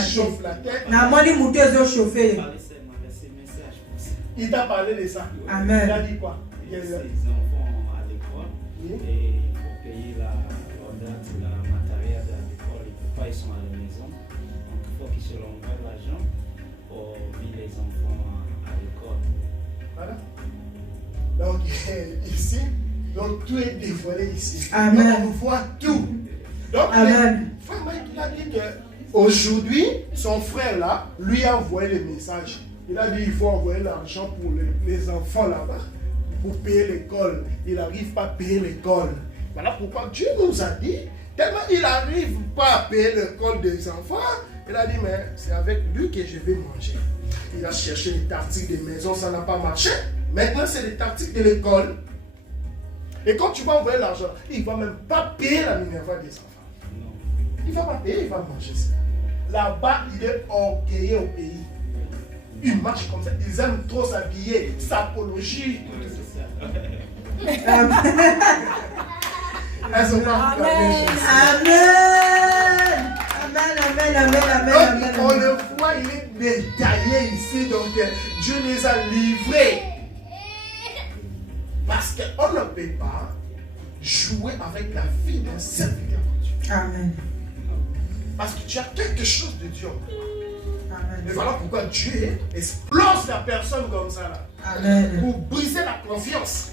Chauffe la tête. Il t'a parlé de ça. Amen. Il a dit quoi? Il y a ses enfants à l'école et pour payer la matériel de l'école, ils sont à la maison. Donc il faut qu'ils se l'envoient l'argent pour mettre les enfants à l'école. Voilà. Donc ici, donc tout est dévoilé ici. Amen. Donc on voit tout. Donc Amen. Frère Mike, il a dit qu'aujourd'hui, son frère là, lui a envoyé le message. Il a dit qu'il faut envoyer l'argent pour les enfants là-bas, pour payer l'école. Il n'arrive pas à payer l'école. Voilà pourquoi Dieu nous a dit, tellement il n'arrive pas à payer l'école des enfants, il a dit, mais c'est avec lui que je vais manger. Il a cherché les tartiques des maisons, ça n'a pas marché. Maintenant, c'est les tartiques de l'école. Et quand tu vas envoyer l'argent, il ne va même pas payer la Minerva des enfants. Il ne va pas payer, il va manger ça. Là-bas, il est orgueilleux au pays. Il marche comme ça. Ils aiment trop s'habiller, s'apologie. Amen. Elles ont pas Amen. Amen. Amen. On le voit, il est détaillé ici. Donc, Dieu les a livrés. Parce qu'on ne peut pas jouer avec la vie d'un serviteur de Dieu. Amen. Parce que tu as quelque chose de Dieu. Amen. Et voilà pourquoi Dieu explose la personne comme ça là. Amen. Pour briser la confiance.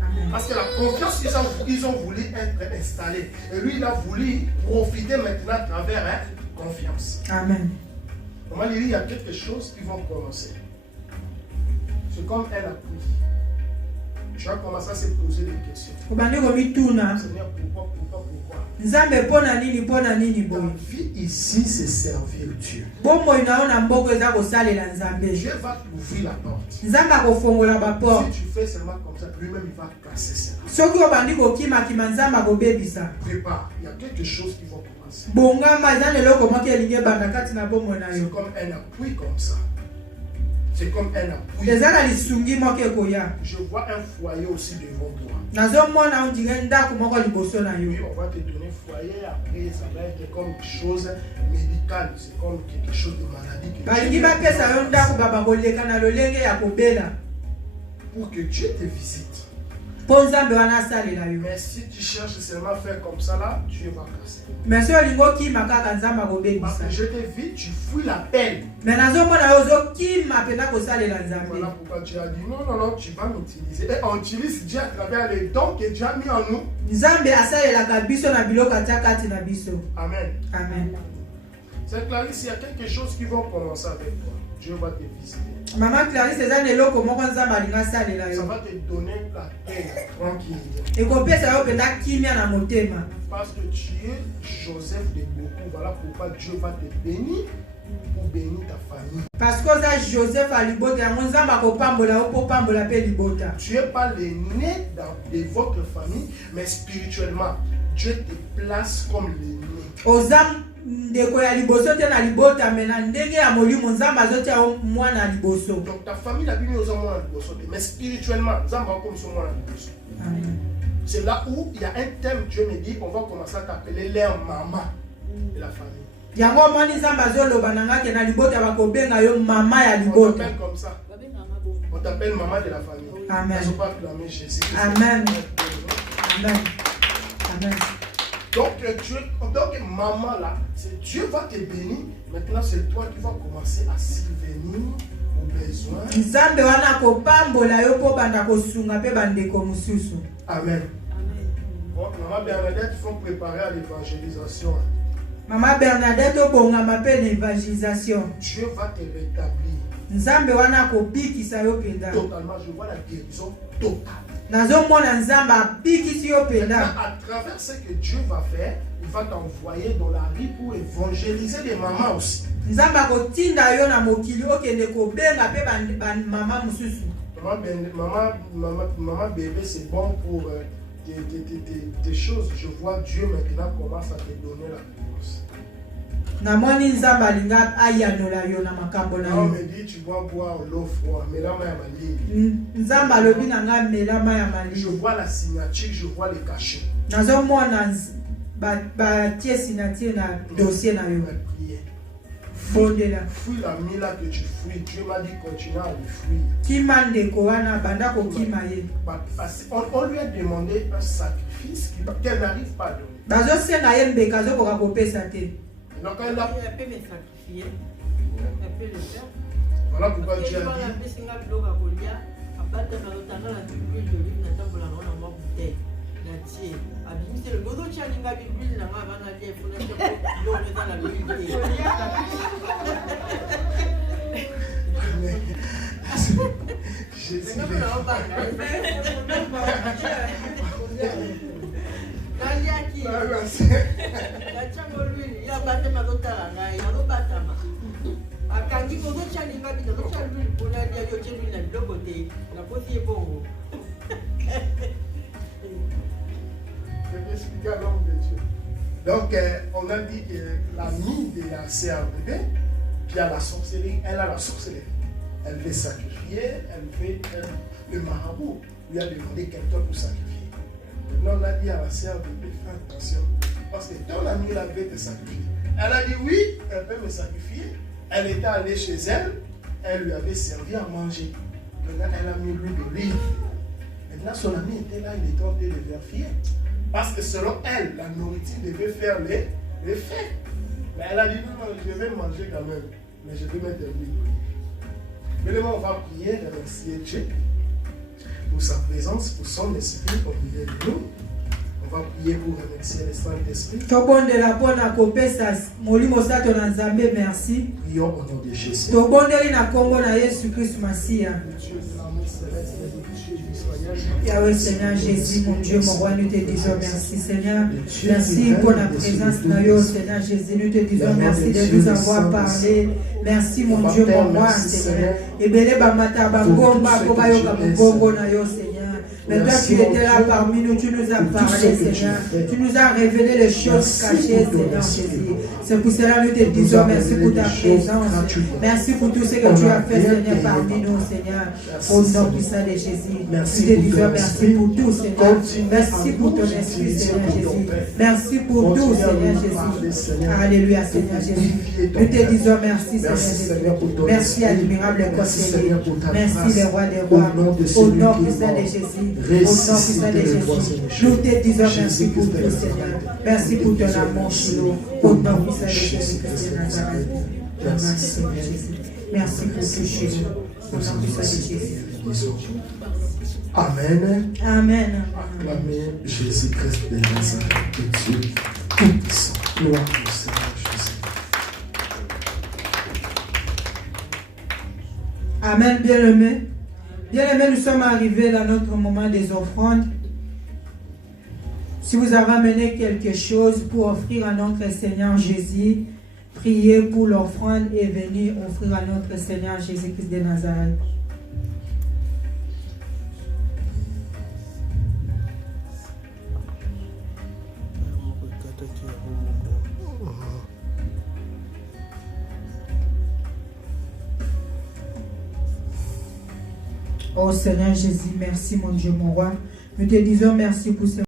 Amen. Parce que la confiance, ils ont voulu être installés. Et lui, il a voulu profiter maintenant à travers confiance. Amen. Comment il y a quelque chose qui vont commencer. C'est comme un appui. Tu vas commencer à se poser des questions. Seigneur, pourquoi? Ta vie ici, c'est servir Dieu. Dieu va t'ouvrir la porte. Si tu fais seulement comme ça, lui-même il va casser ça. Prépare, il y a quelque chose qui va commencer. C'est comme un appui comme ça. C'est comme un appui. Je vois un foyer aussi devant toi. Oui, on va te donner foyer, après ça va être comme quelque chose médical, c'est comme quelque chose de maladie. Pour que Dieu te visite. Mais si tu cherches seulement à faire comme ça là, Dieu va casser. Parce que je te vis, tu fuis la peine. Voilà pourquoi Dieu a dit non, tu vas m'utiliser. Et on utilise Dieu à travers les dons que Dieu a mis en nous. Amen. Amen. C'est Clarisse, il y a quelque chose qui va commencer avec toi. Dieu va te visiter. Maman Clarisse, ça va te donner la paix, la tranquillité. Parce que tu es Joseph de beaucoup. Voilà pourquoi Dieu va te bénir pour bénir ta famille. Parce que ça Joseph a libota, tu n'es pas l'aîné de votre famille, mais spirituellement, Dieu te place comme l'aîné. Donc ta famille n'a plus aux hommes, mais spirituellement, c'est là où il y a un thème, Dieu me dit, on va commencer à t'appeler leur maman de la famille. On t'appelle comme ça. On t'appelle maman de la famille. Amen. Ils ne pas acclamer Jésus. Amen. Amen. Amen. Donc maman là, Dieu va te bénir. Maintenant c'est toi qui vas commencer à subvenir aux besoins. Amen. Bon, maman Bernadette, il faut préparer à l'évangélisation. Maman Bernadette, l'évangélisation. Dieu va te rétablir. Totalement, je vois la guérison totale. Maintenant, à travers ce que Dieu va faire, il va t'envoyer dans la rue pour évangéliser les mamans aussi. Maman bébé, c'est bon pour tes choses. Je vois Dieu maintenant commence à te donner la réponse. On me dit tu dois boire l'eau froide, mais là je vois la signature, je vois les cachets. Fuis la mila que tu fuis. Dieu m'a dit continue à le fuir. On lui a demandé un sacrifice qu'elle n'arrive pas à donner. Donc elle a... Elle peut me sacrifier. Elle peut le faire. Voilà pourquoi Dieu a dit. Donc, on a dit que l'amie de la CRDB, qui a la sorcellerie, elle a la sorcellerie. Elle veut sacrifier, elle veut le marabout lui a demandé quelqu'un pour sacrifier. Maintenant, on a dit à la CRDB, fais attention, parce que ton amie là veut te sacrifier. Elle a dit oui, elle peut me sacrifier. Elle était allée chez elle, elle lui avait servi à manger. Maintenant, elle a mis l'huile d'olive. Maintenant, son ami était là, il était en train de vérifier. Parce que selon elle, la nourriture devait faire les faits. Mais elle a dit non, je vais manger quand même. Mais je vais mettre l'huile d'olive. Maintenant, on va prier, remercier Dieu pour sa présence, pour son esprit au milieu de nous. On va prier pour remercier le Saint-Esprit. Merci. Prions au nom de Jésus. Yahweh Seigneur Jésus, mon Dieu, mon roi, nous te disons merci Seigneur. Merci pour la présence de Seigneur Jésus. Nous te disons merci de nous avoir parlé. Merci mon Dieu, mon roi, Seigneur. Et béni Bamata Bangomba Kobayoka Bongo na yo Seigneur. Mais toi tu étais là parmi nous, tu nous as parlé Seigneur. Tu nous as révélé les choses cachées Seigneur Jésus. C'est pour cela que nous te disons merci pour ta présence. Merci pour tout ce que tu as fait Seigneur parmi nous Seigneur. Au nom puissant de Jésus. Nous te disons merci pour tout Seigneur. Merci pour ton esprit Seigneur Jésus. Merci pour tout Seigneur Jésus. Alléluia Seigneur Jésus. Nous te disons merci Seigneur Jésus. Merci admirable conseiller. Merci le roi des rois. Au nom puissant de Jésus. Au nom puissant de Jésus. Nous te disons merci pour tout Seigneur. Merci pour ton amour chez nous. Au nom puissant de Jésus Christ de Nazareth. Merci Seigneur Jésus. Merci pour tout chez nous. Au nom puissant de Jésus. Amen. Amen. Acclamez Jésus-Christ de Nazareth, Dieu tout-puissant. Gloire au Seigneur Jésus. Amen, bien-aimés. Bien-aimés, nous sommes arrivés dans notre moment des offrandes. Si vous avez amené quelque chose pour offrir à notre Seigneur Jésus, priez pour l'offrande et venez offrir à notre Seigneur Jésus-Christ de Nazareth. Oh Seigneur Jésus, merci mon Dieu, mon roi. Nous te disons merci pour ce